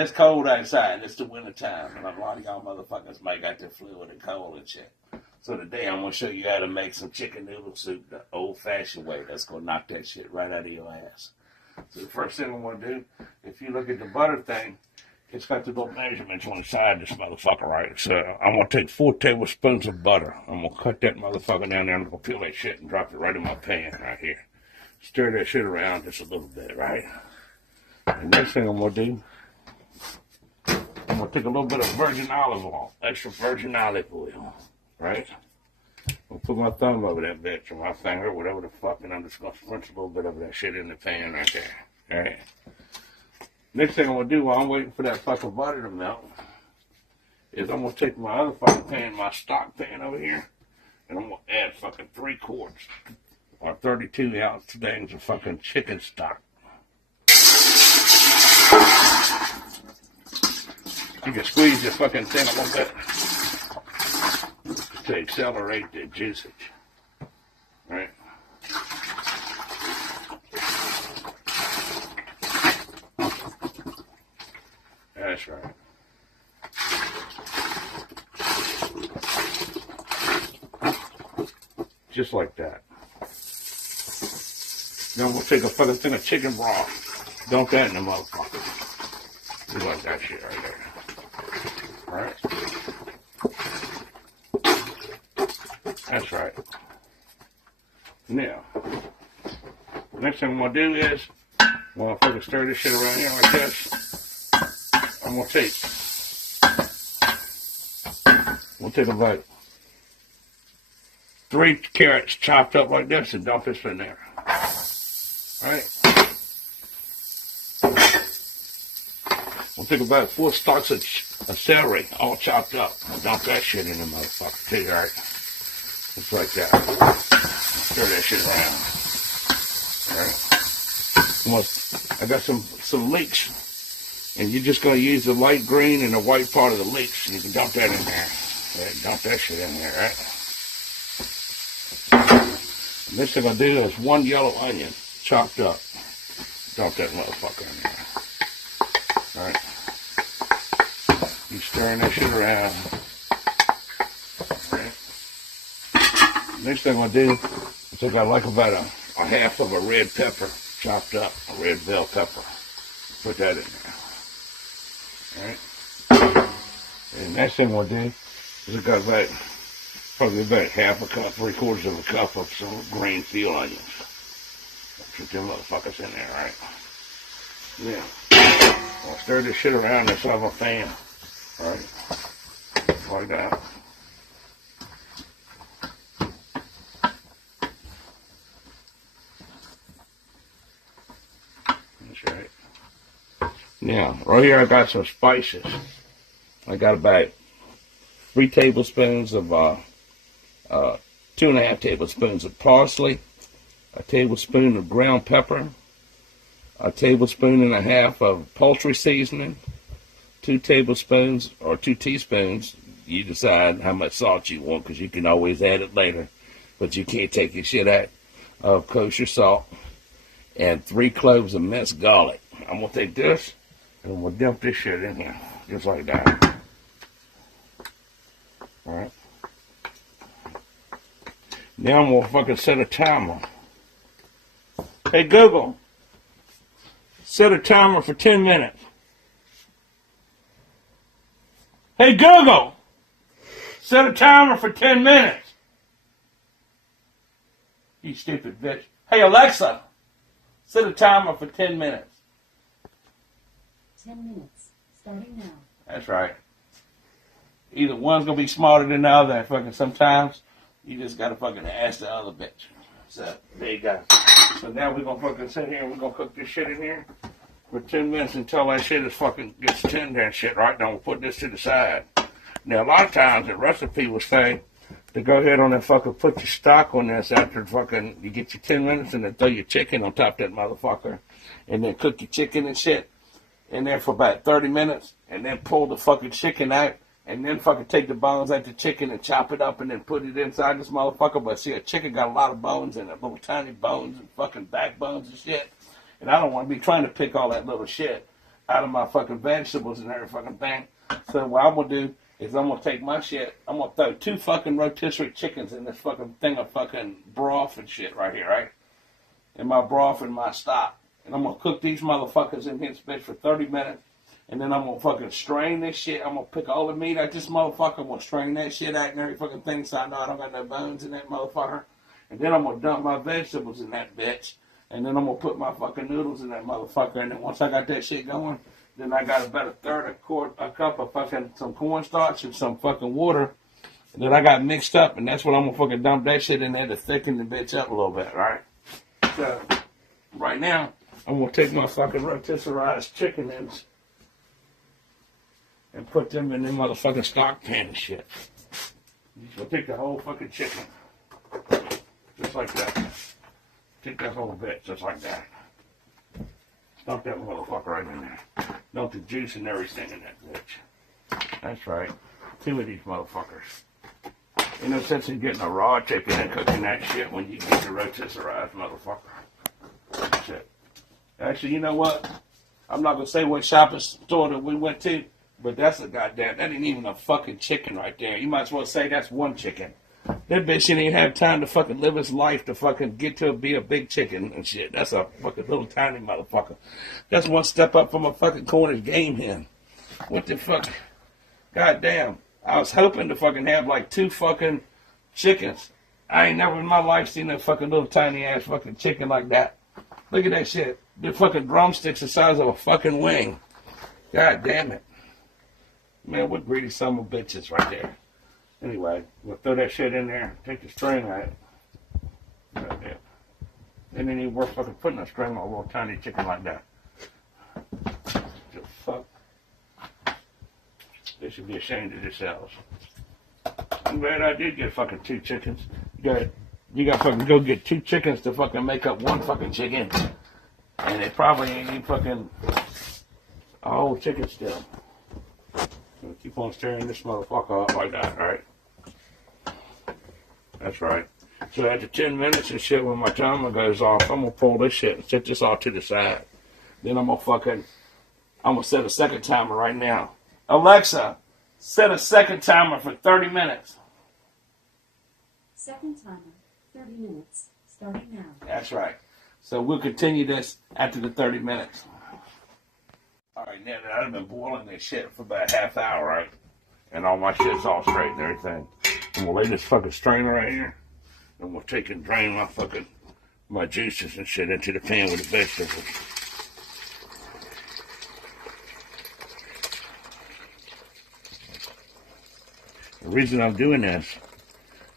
It's cold outside. It's the winter time, and a lot of y'all motherfuckers might got the flu and the cold and shit. So today I'm gonna show you how to make some chicken noodle soup the old-fashioned way. That's gonna knock that shit right out of your ass. So the first thing I'm gonna do, if you look at the butter thing, it's got the little measurements on the side of this motherfucker, right? So I'm gonna take 4 tablespoons of butter. I'm gonna cut that motherfucker down there. I'm gonna peel that shit and drop it right in my pan right here. Stir that shit around just a little bit, right? The next thing I'm gonna do, I'm gonna take a little bit of virgin olive oil, extra virgin olive oil, right? I'm gonna put my thumb over that bitch, or my finger, whatever the fuck, and I'm just gonna springe a little bit of that shit in the pan right there, alright? Next thing I'm gonna do while I'm waiting for that fucking butter to melt is I'm gonna take my other fucking pan, my stock pan over here, and I'm gonna add fucking 3 quarts or 32 ounce things of fucking chicken stock. You can squeeze your fucking thing a little bit to accelerate the juicage, right? That's right. Just like that. Then we'll take a fucking thing of chicken broth. Dump that in the motherfucker. Just like that shit right there. Alright? That's right. Now, the next thing I'm going to do is, while I fucking stir this shit around here like this, I'm going to take about 3 carrots chopped up like this and dump this in there. Alright? We'll take about 4 stalks of celery, all chopped up. I'll dump that shit in the motherfucker too, alright? Just like that. Stir that shit around. Alright? I got some leeks, and you're just going to use the light green and the white part of the leeks, and you can dump that in there. Right? Dump that shit in there, right? The next thing I'll do is 1 yellow onion, chopped up. Dump that motherfucker in there. Alright? You stirring that shit around. Alright? Next thing I'll do, I think I like about a half of a red pepper, chopped up, a red bell pepper. Put that in there. Alright? And next thing we'll do is I got probably about half a cup, 3/4 of a cup of some green field onions. Put them motherfuckers in there, alright? Yeah. I'll stir this shit around inside of a pan. Alright? Like that. That's right. Now, right here I got some spices. I got about 3 tablespoons of 2.5 tablespoons of parsley, a tablespoon of ground pepper, a tablespoon and a half of poultry seasoning, 2 tablespoons or 2 teaspoons. You decide how much salt you want, because you can always add it later, but you can't take your shit out of kosher salt, and 3 cloves of minced garlic. I'm going to take this and I'm going to dump this shit in here, just like that. Alright. Now I'm going to fucking set a timer. Hey Google, set a timer for 10 minutes. Hey Google, set a timer for 10 minutes. You stupid bitch. Hey Alexa, set a timer for 10 minutes. 10 minutes, starting now. That's right. Either one's going to be smarter than the other, and fucking sometimes you just got to fucking ask the other bitch. So, there you go. So now we're going to fucking sit here and we're going to cook this shit in here for 10 minutes until that shit is fucking gets tender and shit, right? Then we'll put this to the side. Now, a lot of times the recipe will say to go ahead on and fucking put your stock on this after fucking you get your 10 minutes and then throw your chicken on top of that motherfucker and then cook your chicken and shit in there for about 30 minutes and then pull the fucking chicken out and then fucking take the bones out the chicken and chop it up and then put it inside this motherfucker. But see, a chicken got a lot of bones in it, little tiny bones and fucking backbones and shit. And I don't want to be trying to pick all that little shit out of my fucking vegetables and every fucking thing. So what I'm gonna do is I'm gonna take my shit, I'm gonna throw 2 fucking rotisserie chickens in this fucking thing of fucking broth and shit right here, right? In my broth and my stock. And I'm gonna cook these motherfuckers in this bitch for 30 minutes. And then I'm gonna fucking strain this shit. I'm gonna pick all the meat out this motherfucker. I'm gonna strain that shit out and every fucking thing so I know I don't got no bones in that motherfucker. And then I'm gonna dump my vegetables in that bitch. And then I'm gonna put my fucking noodles in that motherfucker. And then once I got that shit going, then I got about a cup of fucking some cornstarch and some fucking water that I got mixed up. And that's what I'm gonna fucking dump that shit in there to thicken the bitch up a little bit, right? So right now, I'm gonna take my fucking rotisserized chicken and put them in them motherfucking stock pan and shit. So take the whole fucking chicken, just like that. Take that whole bit, just like that. Dump that motherfucker right in there. Dump the juice and everything in that bitch. That's right. 2 of these motherfuckers. Ain't no sense in getting a raw chicken and cooking that shit when you get the rotisserized motherfucker. Shit. Actually, you know what? I'm not gonna say what shopping store that we went to, but that's a goddamn, that ain't even a fucking chicken right there. You might as well say that's one chicken. That bitch didn't even have time to fucking live his life to fucking get to be a big chicken and shit. That's a fucking little tiny motherfucker. That's one step up from a fucking Cornish game hen. What the fuck? Goddamn. I was hoping to fucking have like 2 fucking chickens. I ain't never in my life seen a fucking little tiny ass fucking chicken like that. Look at that shit. The fucking drumsticks the size of a fucking wing. God damn it. Man, what greedy son of bitches right there. Anyway, we'll throw that shit in there, take the string out. Right there. And then you worth fucking putting a string on a little tiny chicken like that. Just fuck. They should be ashamed of themselves. I'm glad I did get fucking 2 chickens. You got fucking go get 2 chickens to fucking make up 1 fucking chicken. And it probably ain't even fucking a whole chicken still. So keep on stirring this motherfucker up like that, right? That's right. So after 10 minutes and shit, when my timer goes off, I'm gonna pull this shit and set this off to the side. Then I'm gonna set a second timer right now. Alexa, set a second timer for 30 minutes. Second timer, 30 minutes, starting now. That's right. So we'll continue this after the 30 minutes. All right, now that I've been boiling this shit for about a half hour, right? And all my shit's all straight and everything. And we'll lay this fucking strainer right here. And we'll take and drain my juices and shit into the pan with the vegetables. The reason I'm doing this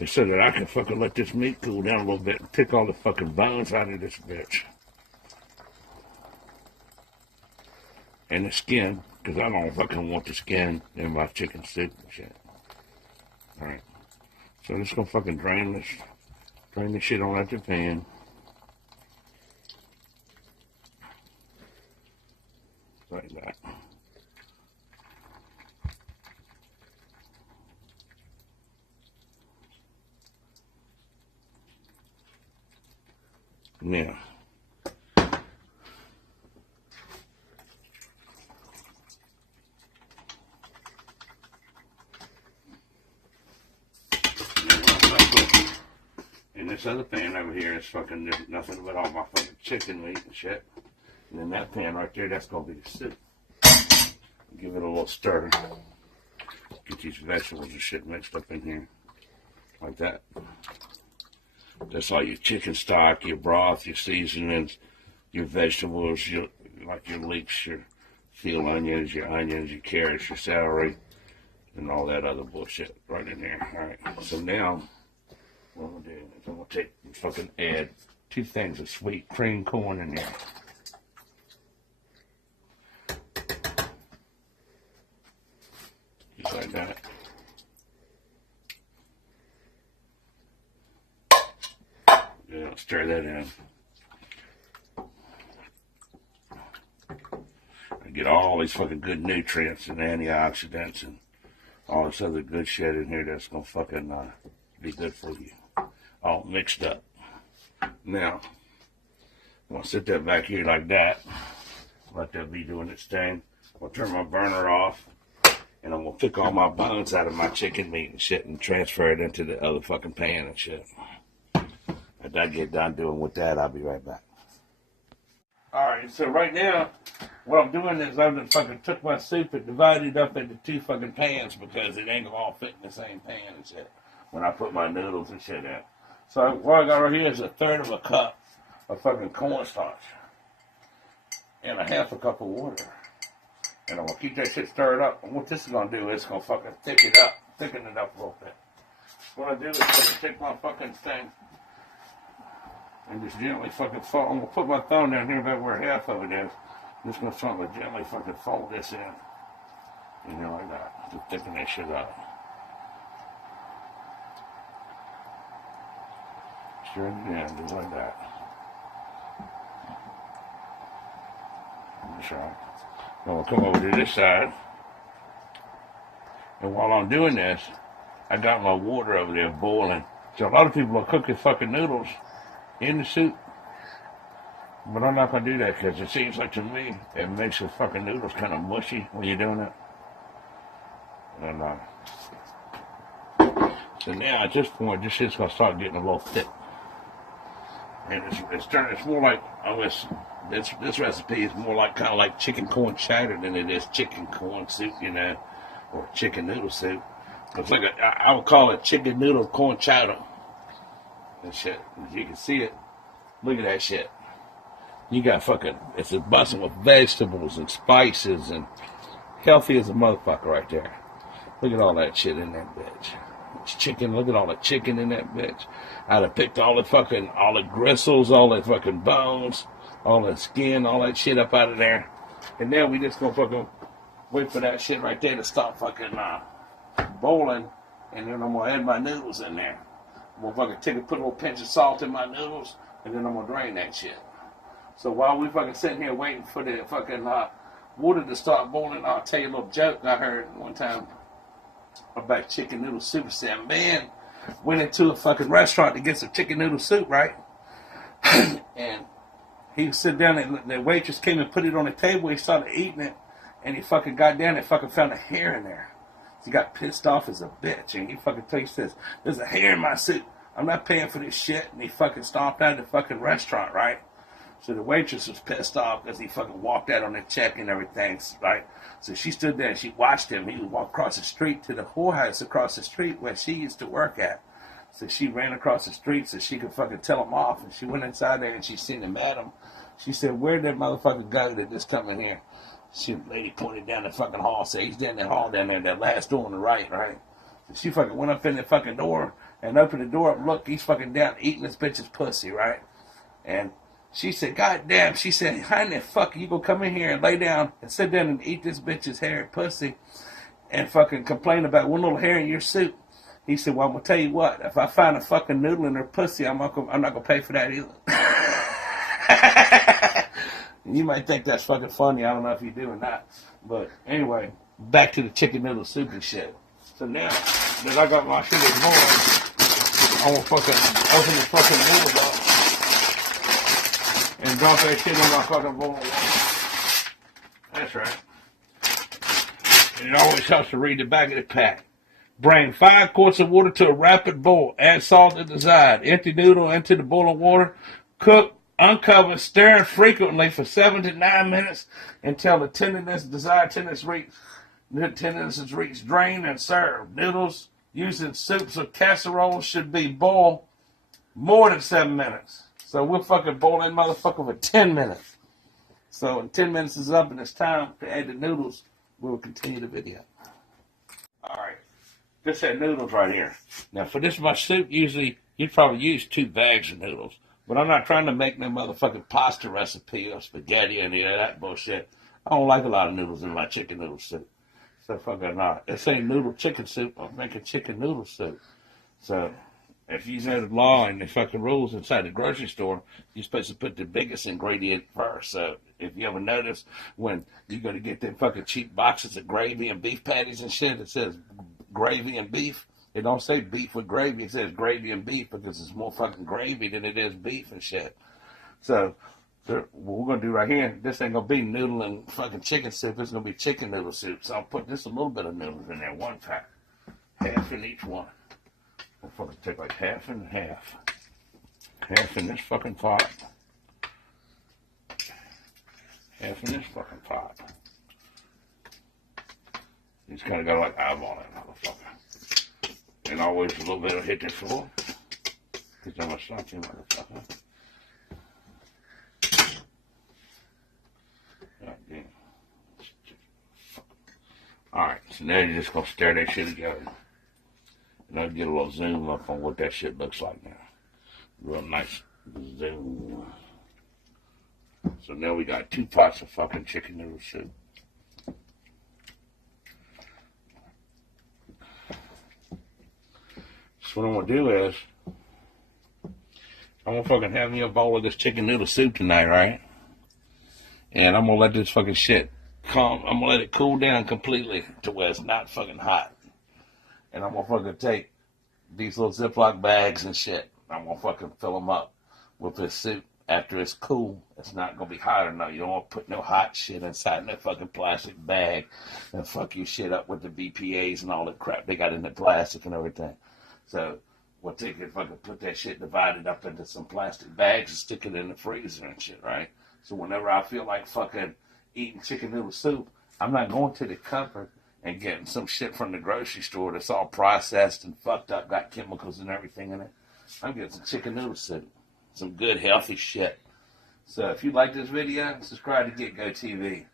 is so that I can fucking let this meat cool down a little bit and take all the fucking bones out of this bitch. And the skin, because I don't fucking want the skin in my chicken soup and shit. Alright. So I'm just gonna fucking drain this shit on out the pan. Like that. Now, in this other pan over here is fucking nothing but all my fucking chicken meat and shit. And then that pan right there, that's gonna be the soup. Give it a little stir. Get these vegetables and shit mixed up in here. Like that. That's all your chicken stock, your broth, your seasonings, your vegetables, your leeks, your field onions, your carrots, your celery, and all that other bullshit right in there. Alright, so now what I'm gonna do is I'm gonna take and fucking add 2 things of sweet cream corn in there. Just like that. Yeah, stir that in. And get all these fucking good nutrients and antioxidants and all this other good shit in here that's gonna fucking be good for you. All mixed up. Now, I'm gonna sit that back here like that. Let that be doing its thing. I'll turn my burner off. And I'm going to pick all my bones out of my chicken meat and shit and transfer it into the other fucking pan and shit. After I get done doing with that, I'll be right back. Alright, so right now, what I'm doing is I've just fucking took my soup and divided it up into 2 fucking pans because it ain't gonna all fit in the same pan and shit when I put my noodles and shit in. So what I got right here is 1/3 of a cup of fucking cornstarch and 1/2 cup of water. And I'm going to keep that shit stirred up. And what this is going to do is it's going to fucking thicken it up a little bit. What I do is fucking take my fucking thing and just gently fucking fold. I'm going to put my thumb down here about where 1/2 of it is. I'm just going to gently fucking fold this in. You know, like that. To thicken that shit up. Stir it in, just like that. That's right. Now we'll come over to this side. And while I'm doing this, I got my water over there boiling. So a lot of people are cooking fucking noodles in the soup. But I'm not going to do that because it seems like to me it makes the fucking noodles kind of mushy when you're doing it. And so now at this point, this shit's going to start getting a little thick. And it's more like, this recipe is more like kind of like chicken corn chowder than it is chicken corn soup, you know, or chicken noodle soup. It's like I would call it chicken noodle corn chowder and shit. As you can see it, look at that shit. You got fucking, it's a busting with vegetables and spices and healthy as a motherfucker right there. Look at all that shit in that bitch. It's chicken, look at all the chicken in that bitch. I'd have picked all the gristles, all the fucking bones, all the skin, all that shit up out of there. And then we just gonna fucking wait for that shit right there to stop fucking boiling. And then I'm gonna add my noodles in there. I'm gonna fucking put a little pinch of salt in my noodles, and then I'm gonna drain that shit. So while we fucking sitting here waiting for the fucking water to start boiling, I'll tell you a little joke I heard one time about chicken noodle soup. Said, man, went into a fucking restaurant to get some chicken noodle soup, right? And he sit down and the waitress came and put it on the table. He started eating it, and he fucking got down and fucking found a hair in there. He got pissed off as a bitch, and he fucking takes this. There's a hair in my soup. I'm not paying for this shit. And he fucking stomped out of the fucking restaurant, right? So the waitress was pissed off because he fucking walked out on the check and everything, right? So she stood there and she watched him. He would walk across the street to the whorehouse across the street where she used to work at. So she ran across the street so she could fucking tell him off. And she went inside there and she seen him at him. She said, where'd that motherfucker go that just come in here? The lady pointed down the fucking hall, said, he's down that hall down there, that last door on the right, right? So she fucking went up in the fucking door and opened the door up. Look, he's fucking down eating this bitch's pussy, right? And she said, God damn. She said, how in the fuck you gonna come in here and lay down and sit down and eat this bitch's hair and pussy and fucking complain about one little hair in your soup? He said, well, I'm gonna tell you what. If I find a fucking noodle in her pussy, I'm not gonna pay for that either. You might think that's fucking funny. I don't know if you do or not. But anyway, back to the chicken noodle soup and shit. So now that I got my shit boiling, I'm gonna fucking open the fucking noodles up and drop that shit in my fucking boiling water. That's right. And it always helps to read the back of the pack. Bring 5 quarts of water to a rapid boil. Add salt as desired. Empty noodle into the boiling water. Cook, uncover, stirring frequently for 7 to 9 minutes until the desired tenderness is reached. Drain and serve. Noodles using soups or casseroles should be boiled more than 7 minutes. So we'll fucking boil that motherfucker for 10 minutes. So when 10 minutes is up and it's time to add the noodles, we'll continue the video. Alright. This had noodles right here. Now for this much soup, usually you'd probably use 2 bags of noodles. But I'm not trying to make no motherfucking pasta recipe or spaghetti or any of that bullshit. I don't like a lot of noodles in my chicken noodle soup. So fucking not. This ain't noodle chicken soup. I'm making chicken noodle soup. So if you know the law and the fucking rules inside the grocery store, you're supposed to put the biggest ingredient first. So if you ever notice when you go to get them fucking cheap boxes of gravy and beef patties and shit, it says gravy and beef. It don't say beef with gravy. It says gravy and beef because it's more fucking gravy than it is beef and shit. So What we're going to do right here, this ain't going to be noodle and fucking chicken soup. It's going to be chicken noodle soup. So I'll put just a little bit of noodles in there, one pack. Half in each one. We'll fucking take like half and half. Half in this fucking pot. Half in this fucking pot. You just kind of got to like eyeball it, motherfucker. And always a little bit of hit the floor. Because I'm a sucky motherfucker. Alright, so now you're just going to stir that shit together. And I'll get a little zoom up on what that shit looks like now. Real nice zoom. So now we got 2 pots of fucking chicken noodle soup. So what I'm going to do is, I'm going to fucking have me a bowl of this chicken noodle soup tonight, right? And I'm going to let this fucking shit calm. I'm going to let it cool down completely to where it's not fucking hot. And I'm going to fucking take these little Ziploc bags and shit. I'm going to fucking fill them up with this soup. After it's cool, it's not going to be hot enough. You don't want to put no hot shit inside that fucking plastic bag and fuck your shit up with the BPAs and all the crap they got in the plastic and everything. So we'll take it, fucking put that shit divided up into some plastic bags and stick it in the freezer and shit, right? So whenever I feel like fucking eating chicken noodle soup, I'm not going to the cupboard and getting some shit from the grocery store that's all processed and fucked up, got chemicals and everything in it. I'm getting some chicken noodle soup. Some good, healthy shit. So if you like this video, subscribe to Get Go TV.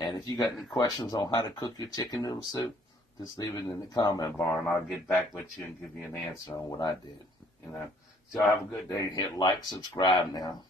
And if you got any questions on how to cook your chicken noodle soup, just leave it in the comment bar and I'll get back with you and give you an answer on what I did. You know. So have a good day. Hit like, subscribe now.